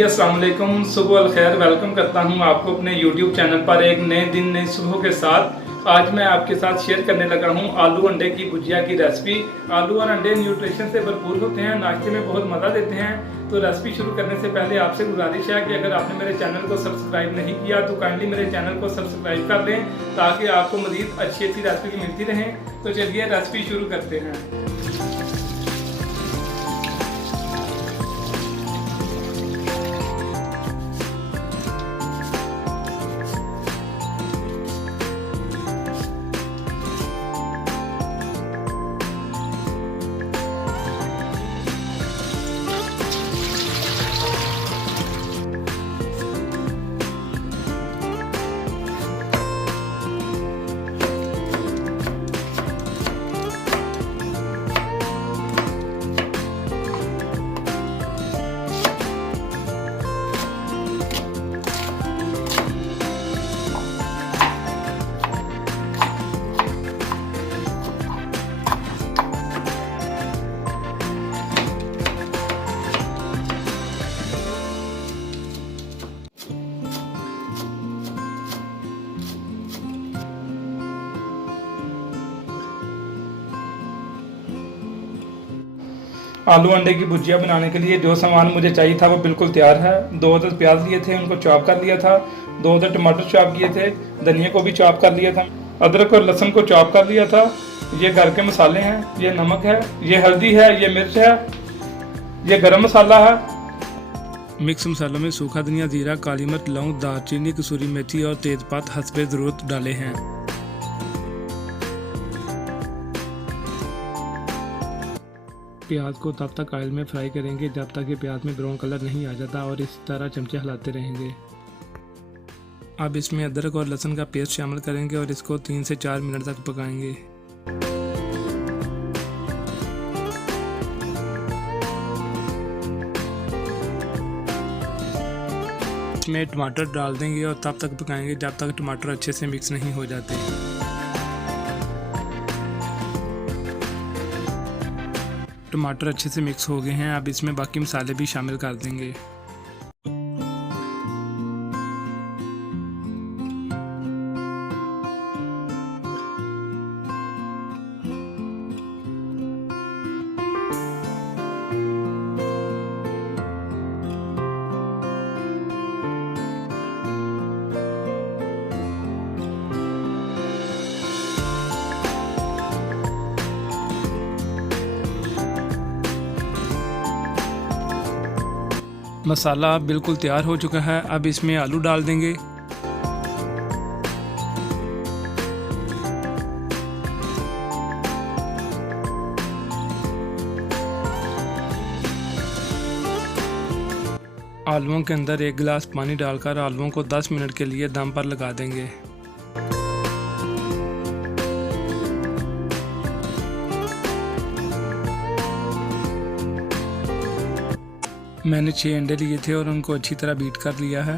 जी अस्सलाम वालेकुम, सुबह अल खैर। वेलकम करता हूं आपको अपने YouTube चैनल पर एक नए दिन नई सुबह के साथ। आज मैं आपके साथ शेयर करने लगा हूं आलू अंडे की भुजिया की रेसिपी। आलू और अंडे न्यूट्रिशन से भरपूर होते हैं, नाश्ते में बहुत मज़ा देते हैं। तो रेसिपी शुरू करने से पहले आपसे गुजारिश है कि अगर आपने मेरे चैनल को सब्सक्राइब नहीं किया तो काइंडली मेरे चैनल को सब्सक्राइब कर लें ताकि आपको मज़ीद अच्छी अच्छी रेसिपी मिलती रहें। तो चलिए रेसिपी शुरू करते हैं। आलू अंडे की भुजिया बनाने के लिए जो सामान मुझे चाहिए था वो बिल्कुल तैयार है। 2 अदद प्याज लिए थे, उनको चॉप कर लिया था। 2 अदद टमाटर चॉप किए थे, धनिया को भी चॉप कर लिया था। अदरक और लहसुन को चॉप कर लिया था। ये घर के मसाले हैं, ये नमक है, ये हल्दी है, ये मिर्च है, ये गरम मसाला है। मिक्स मसालों में सूखा धनिया, जीरा, काली मिर्च, लौंग, दालचीनी, कसूरी मेथी और तेजपात हस्बे ज़रूरत डाले हैं। प्याज को तब तक ऑयल में फ्राई करेंगे जब तक कि प्याज में ब्राउन कलर नहीं आ जाता और इस तरह चमचे हिलाते रहेंगे। अब इसमें अदरक और लहसुन का पेस्ट शामिल करेंगे और इसको 3 से 4 मिनट तक पकाएंगे। इसमें टमाटर डाल देंगे और तब तक पकाएंगे जब तक टमाटर अच्छे से मिक्स नहीं हो जाते। टमाटर अच्छे से मिक्स हो गए हैं। अब इसमें बाकी मसाले भी शामिल कर देंगे। मसाला बिल्कुल तैयार हो चुका है। अब इसमें आलू डाल देंगे। आलूओं के अंदर 1 गिलास पानी डालकर आलूओं को 10 मिनट के लिए दम पर लगा देंगे। मैंने 6 अंडे लिए थे और उनको अच्छी तरह बीट कर लिया है।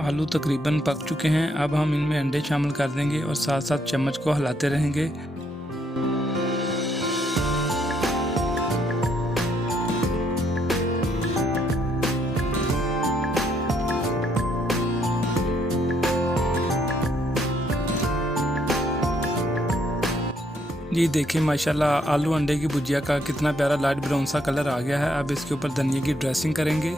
आलू तकरीबन पक चुके हैं। अब हम इनमें अंडे शामिल कर देंगे और साथ साथ चम्मच को हिलाते रहेंगे। जी देखिए माशाल्लाह आलू अंडे की भुजिया का कितना प्यारा लाइट ब्राउन सा कलर आ गया है। अब इसके ऊपर धनिया की ड्रेसिंग करेंगे।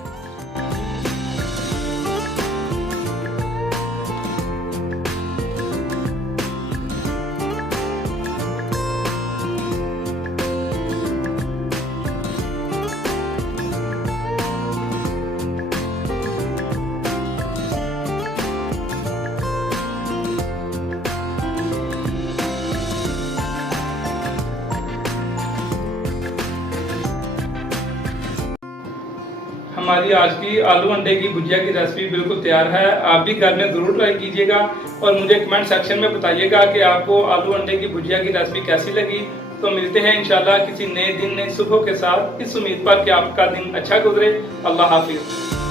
हमारी आज की आलू अंडे की भुजिया की रेसिपी बिल्कुल तैयार है। आप भी घर में ज़रूर ट्राई कीजिएगा और मुझे कमेंट सेक्शन में बताइएगा कि आपको आलू अंडे की भुजिया की रेसिपी कैसी लगी। तो मिलते हैं इंशाल्लाह किसी नए दिन नई सुबह के साथ, इस उम्मीद पर कि आपका दिन अच्छा गुजरे। अल्लाह हाफिज़।